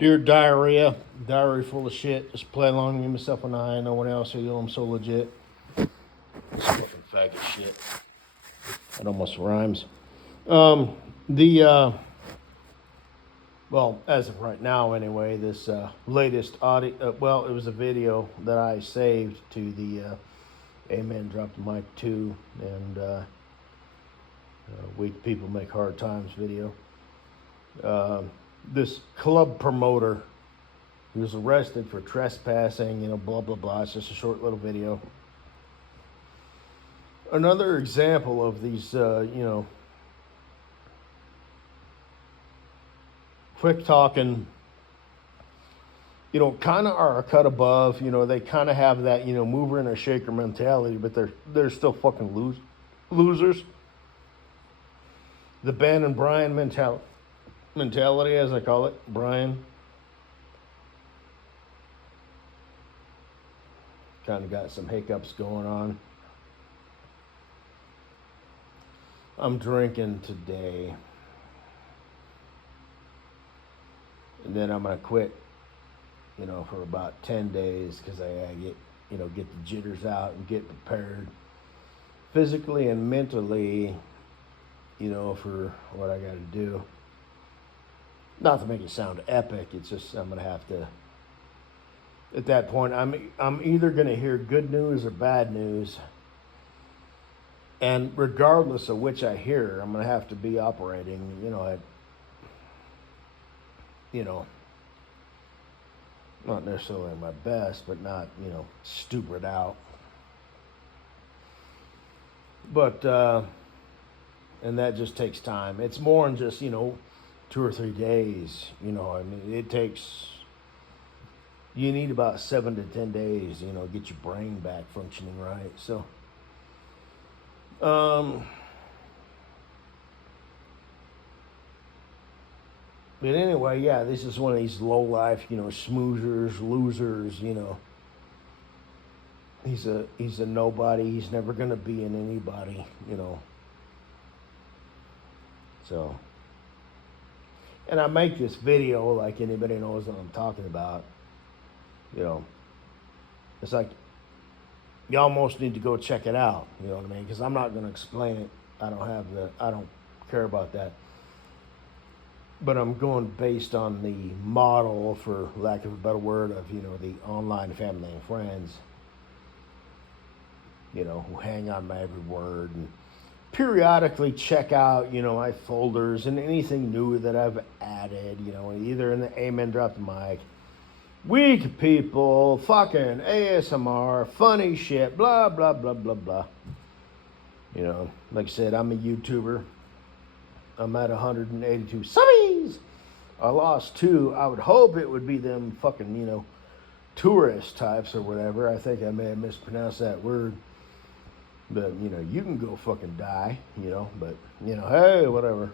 Dear diarrhea, diary full of shit. Just play along with myself and I. No one else. You know I'm so legit. This fucking faggot shit. It almost rhymes. The well, as of right now, anyway, this latest audio. Well, it was a video that I saved to the Amen Drop the Mic 2 and Weak People Make Hard Times video. This club promoter, he was arrested for trespassing, blah, blah, blah. It's just a short little video. Another example of these, quick talking, kind of are a cut above. They kind of have that, mover and a shaker mentality, but they're still fucking losers. The Ben and Brian mentality, as I call it, Brian. Kind of got some hiccups going on. I'm drinking today. And then I'm going to quit, for about 10 days because I get the jitters out and get prepared physically and mentally, for what I got to do. Not to make it sound epic, it's just I'm going to have to, at that point, I'm either going to hear good news or bad news. And regardless of which I hear, I'm going to have to be operating, at, not necessarily my best, but not, stupid out. But, and that just takes time. It's more than just, 2 or 3 days, it takes, you need about 7 to 10 days, get your brain back functioning right. So, but anyway, yeah, this is one of these low life, schmoozers, losers, He's a nobody. He's never gonna be in anybody, So, and I make this video like anybody knows what I'm talking about. It's like you almost need to go check it out. You know what I mean? Because I'm not gonna explain it. I don't care about that. But I'm going based on the model, for lack of a better word, of the online family and friends. Who hang on my every word and periodically check out, my folders and anything new that I've added, either in the Amen Drop the Mic, Weak People, fucking ASMR, funny shit, blah, blah, blah, blah, blah. Like I said, I'm a YouTuber. I'm at 182 subbies. I lost 2. I would hope it would be them fucking, tourist types or whatever. I think I may have mispronounced that word. But, you can go fucking die, but, hey, whatever.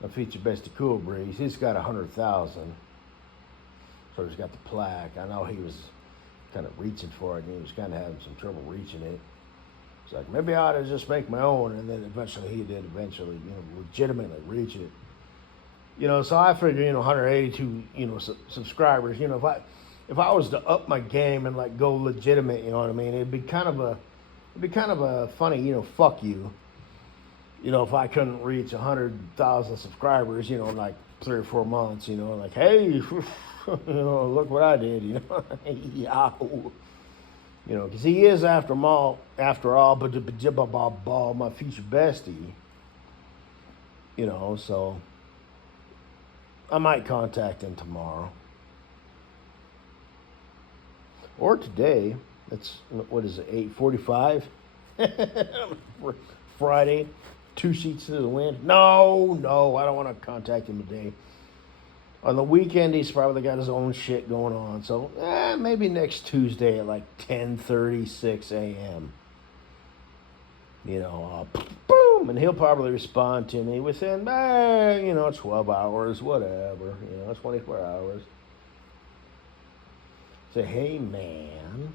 My feature bestie Cool Breeze, he's got 100,000. So he's got the plaque. I know he was kind of reaching for it, and he was kind of having some trouble reaching it. It's like, maybe I ought to just make my own, and then eventually he did legitimately reach it. So I figure, 182, subscribers, if I was to up my game and like go legitimate, you know what I mean, it'd be kind of a funny, fuck you. If I couldn't reach 100,000 subscribers, in like 3 or 4 months, like, hey, look what I did, Yahoo. Because he is after all, but my future bestie. So I might contact him tomorrow or today. It's, what is it, 8:45? Friday, 2 sheets to the wind. No, I don't want to contact him today. On the weekend, he's probably got his own shit going on. So, maybe next Tuesday at like 10:36 a.m. Boom, and he'll probably respond to me within, 12 hours, whatever, 24 hours. Say, hey man,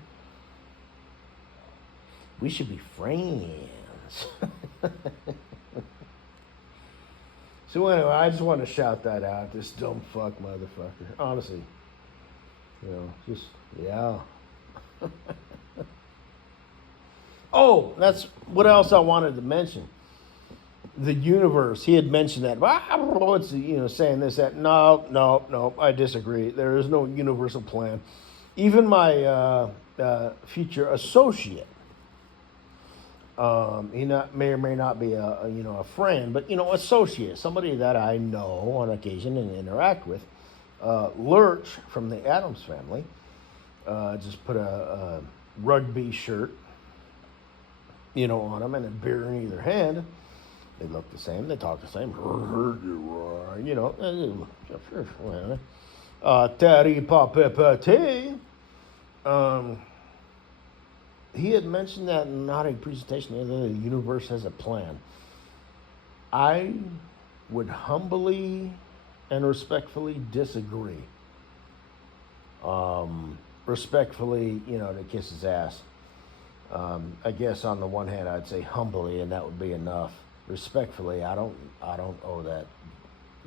we should be friends. So anyway, I just want to shout that out. This dumb fuck motherfucker. Honestly, just yeah. Oh, that's what else I wanted to mention. The universe. He had mentioned that. What's saying this that? No, no, no. I disagree. There is no universal plan. Even my future associate. He may or may not be a friend, but associate, somebody that I know on occasion and interact with. Lurch from the Addams Family just put a rugby shirt, on him and a beer in either hand. They look the same. They talk the same. Taddy papa tea. He had mentioned that in not a presentation the universe has a plan. I would humbly and respectfully disagree. Respectfully, to kiss his ass. I guess on the one hand, I'd say humbly, and that would be enough. Respectfully, I don't owe that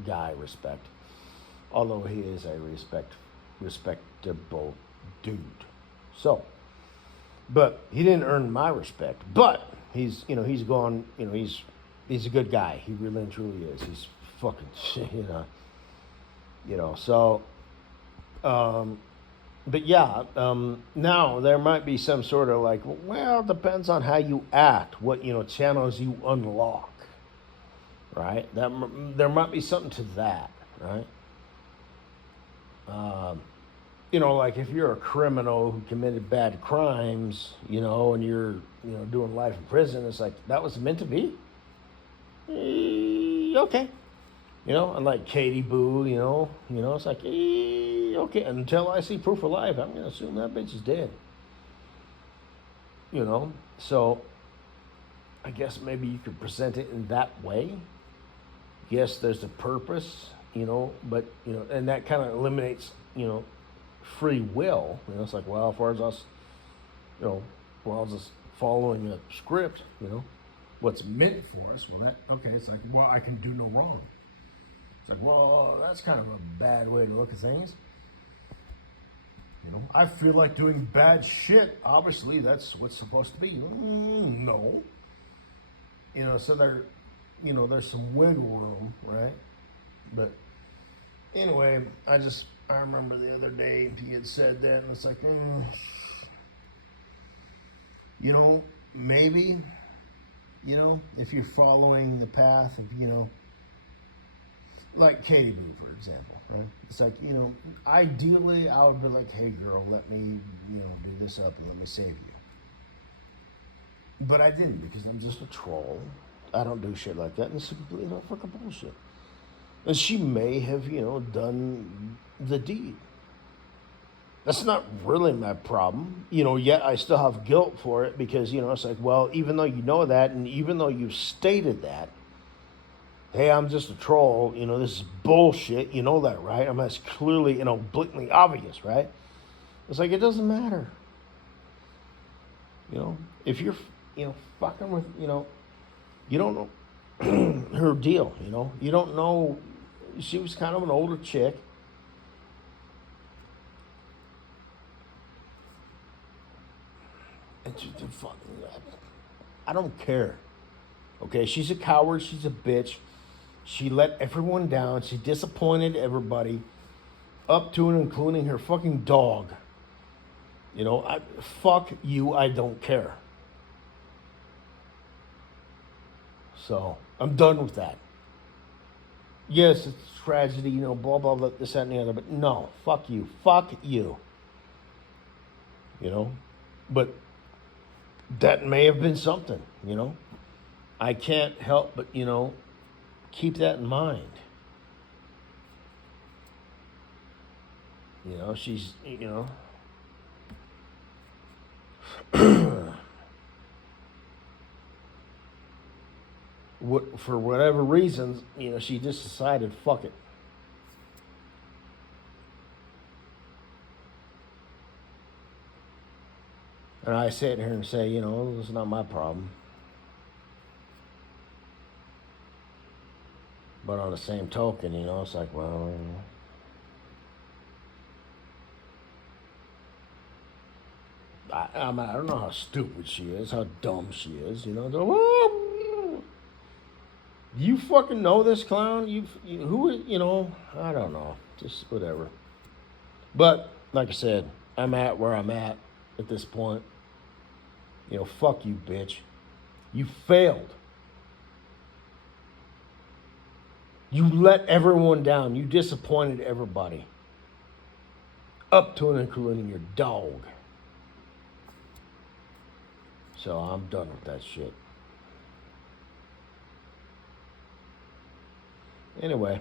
guy respect, although he is a respectable dude. So, but he didn't earn my respect. But he's gone. He's a good guy. He really and truly is. He's fucking shit. So. But yeah, now there might be some sort of it depends on how you act, what channels you unlock, right? There might be something to that, right? Like if you're a criminal who committed bad crimes, and you're doing life in prison, it's like that was meant to be. Okay. Unlike Katie Boo, it's like, okay, until I see proof of life, I'm going to assume that bitch is dead. So I guess maybe you could present it in that way. Yes, there's a purpose, but, and that kind of eliminates, free will. It's like, well, as far as us, following a script, what's meant for us, it's like, well, I can do no wrong. It's like, well, that's kind of a bad way to look at things. I feel like doing bad shit. Obviously, that's what's supposed to be. No. So there's some wiggle room, right? But anyway, I remember the other day he had said that, and it's like, maybe, if you're following the path of, like Katie Boo, for example, right? It's like, ideally I would be like, hey girl, let me, do this up and let me save you. But I didn't because I'm just a troll. I don't do shit like that, and it's completely not fucking bullshit. And she may have, done the deed. That's not really my problem. Yet I still have guilt for it because, it's like, well, even though you know that, and even though you've stated that, hey, I'm just a troll, this is bullshit, you know that, right? That's clearly, blatantly obvious, right? It's like, it doesn't matter. If you're, fucking with, you don't know her deal, you don't know, she was kind of an older chick. And I don't care. Okay, she's a coward, she's a bitch. She let everyone down. She disappointed everybody, up to and including her fucking dog. Fuck you, I don't care. So, I'm done with that. Yes, it's a tragedy, blah, blah, blah, this, that, and the other, but no, fuck you. Fuck you. But that may have been something, I can't help but, keep that in mind. She's, for whatever reasons, she just decided, fuck it. And I sit here and say, you know, it's not my problem. But on the same token, you know, it's like, well, I don't know how stupid she is, how dumb she is, you know. You fucking know this clown? Who, you know, I don't know. Just whatever. But, like I said, I'm at where I'm at this point. You know, fuck you, bitch. You failed. You let everyone down. You disappointed everybody. Up to and including your dog. So I'm done with that shit. Anyway.